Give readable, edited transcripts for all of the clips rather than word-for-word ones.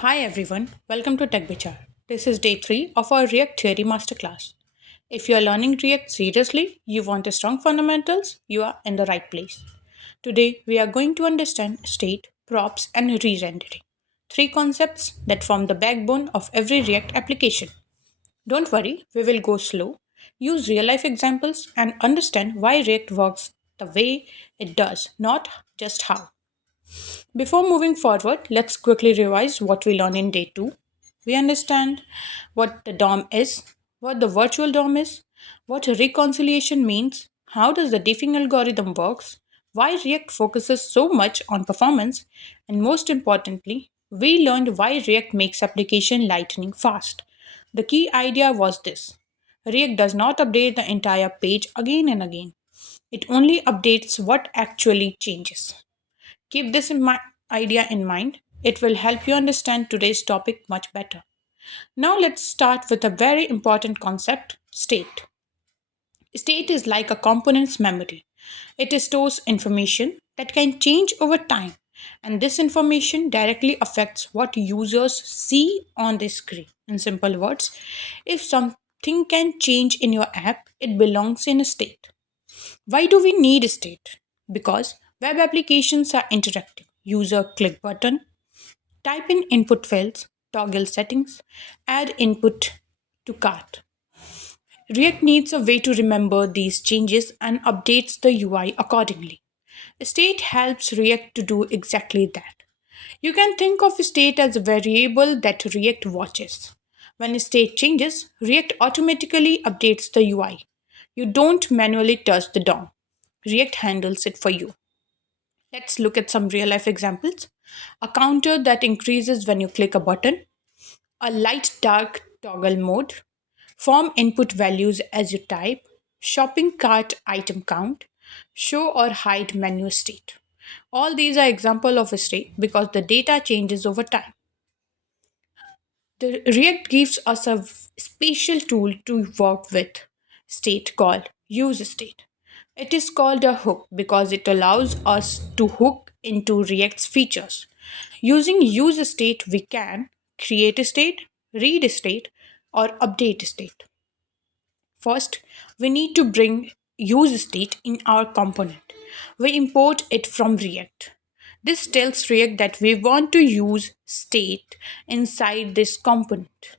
Hi everyone, welcome to TechBeechar. This is day 3 of our React Theory Masterclass. If you are learning React seriously, you want a strong fundamentals, you are in the right place. Today we are going to understand state, props, and re-rendering. Three concepts that form the backbone of every React application. Don't worry, we will go slow, use real life examples, and understand why React works the way it does, not just how. Before moving forward, let's quickly revise what we learned in day 2. We understand what the DOM is, what the virtual DOM is, what reconciliation means, how does the diffing algorithm works, why React focuses so much on performance, and most importantly, we learned why React makes application lightning fast. The key idea was this. React does not update the entire page again and again. It only updates what actually changes. Keep this idea in mind. It will help you understand today's topic much better. Now, let's start with a very important concept state. State is like a component's memory, it stores information that can change over time, and this information directly affects what users see on the screen. In simple words, if something can change in your app, it belongs in a state. Why do we need a state? Because web applications are interactive. User click button, type in input fields, toggle settings, add input to cart. React needs a way to remember these changes and updates the UI accordingly. A state helps React to do exactly that. You can think of a state as a variable that React watches. When a state changes, React automatically updates the UI. You don't manually touch the DOM. React handles it for you. Let's look at some real life examples. A counter that increases when you click a button, a light dark toggle mode, form input values as you type, shopping cart item count, show or hide menu state. All these are example of a state because the data changes over time. The React gives us a special tool to work with state called useState. It is called a hook because it allows us to hook into React's features. Using useState, we can create a state, read a state, or update a state. First, we need to bring useState in our component. We import it from React. This tells React that we want to use state inside this component.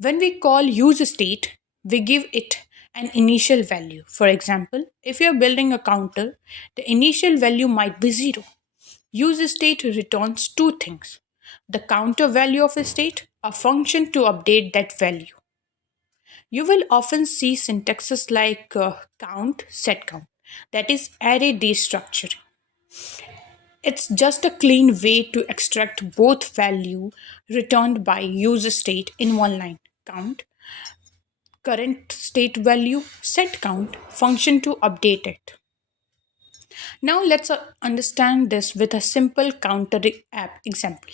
When we call useState, we give it an initial value. For example, if you're building a counter, the initial value might be 0. UseState returns two things: the counter value of a state, a function to update that value. You will often see syntaxes like count, set count, that is array destructuring. It's just a clean way to extract both value returned by user state in one line. Count, current state value, set count, function to update it. Now let's understand this with a simple counter app example.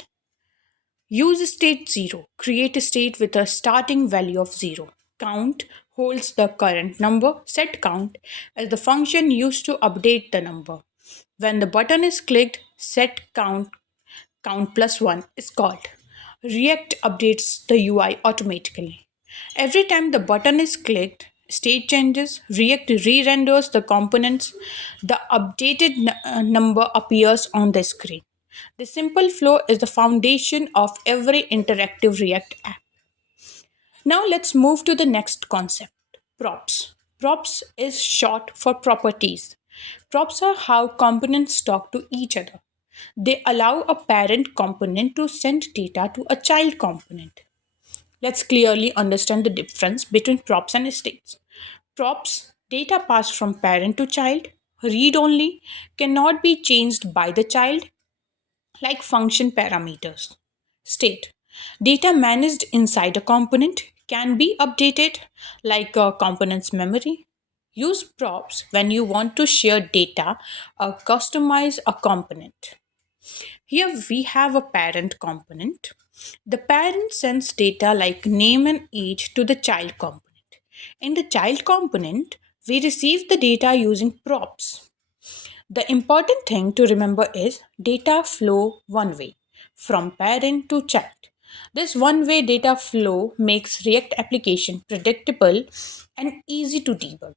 Use state 0. Create a state with a starting value of 0. Count holds the current number. Set count is the function used to update the number. When the button is clicked, set count plus 1 is called. React updates the UI automatically. Every time the button is clicked, state changes, React re-renders the components, the updated number appears on the screen. The simple flow is the foundation of every interactive React app. Now let's move to the next concept, props. Props is short for properties. Props are how components talk to each other. They allow a parent component to send data to a child component. Let's clearly understand the difference between props and states. Props, data passed from parent to child, read only, cannot be changed by the child, like function parameters. State, data managed inside a component can be updated, like a component's memory. Use props when you want to share data or customize a component. Here we have a parent component. The parent sends data like name and age to the child component. In the child component, we receive the data using props. The important thing to remember is data flow one way from parent to child. This one-way data flow makes React application predictable and easy to debug.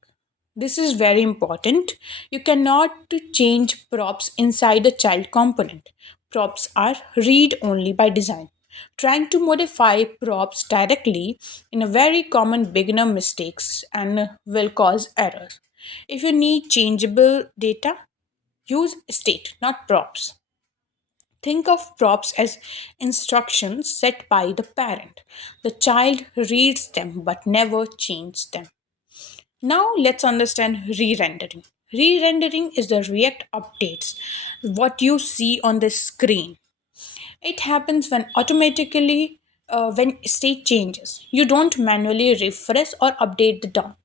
This is very important. You cannot change props inside a child component. Props are read only by design. Trying to modify props directly in a very common beginner mistakes and will cause errors. If you need changeable data, use state, not props. Think of props as instructions set by the parent. The child reads them but never changes them. Now let's understand re-rendering. Re-rendering is the React updates, what you see on the screen. It happens when state changes. You don't manually refresh or update the DOM.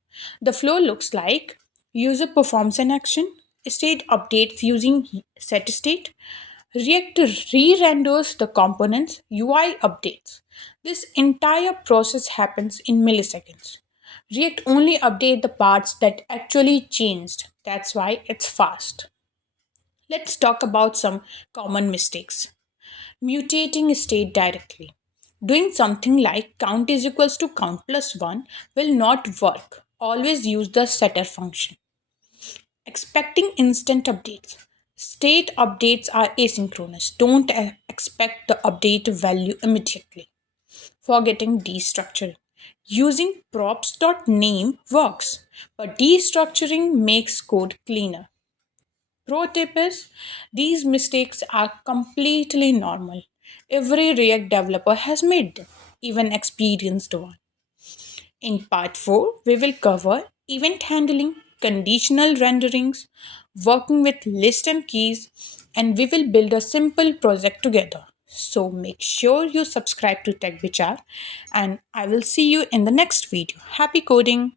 The flow looks like user performs an action, state updates using set state, React re-renders the components, UI updates. This entire process happens in milliseconds. React only updates the parts that actually changed. That's why it's fast. Let's talk about some common mistakes. Mutating state directly. Doing something like count is equals to count plus 1 will not work. Always use the setter function. Expecting instant updates. State updates are asynchronous. Don't expect the update value immediately. Forgetting destructuring. Using props.name works, but destructuring makes code cleaner. Pro tip is these mistakes are completely normal. Every React developer has made them, even experienced one. In part 4, we will cover event handling, conditional renderings, working with list and keys, and we will build a simple project together. So make sure you subscribe to TechBeechar and I will see you in the next video. Happy coding!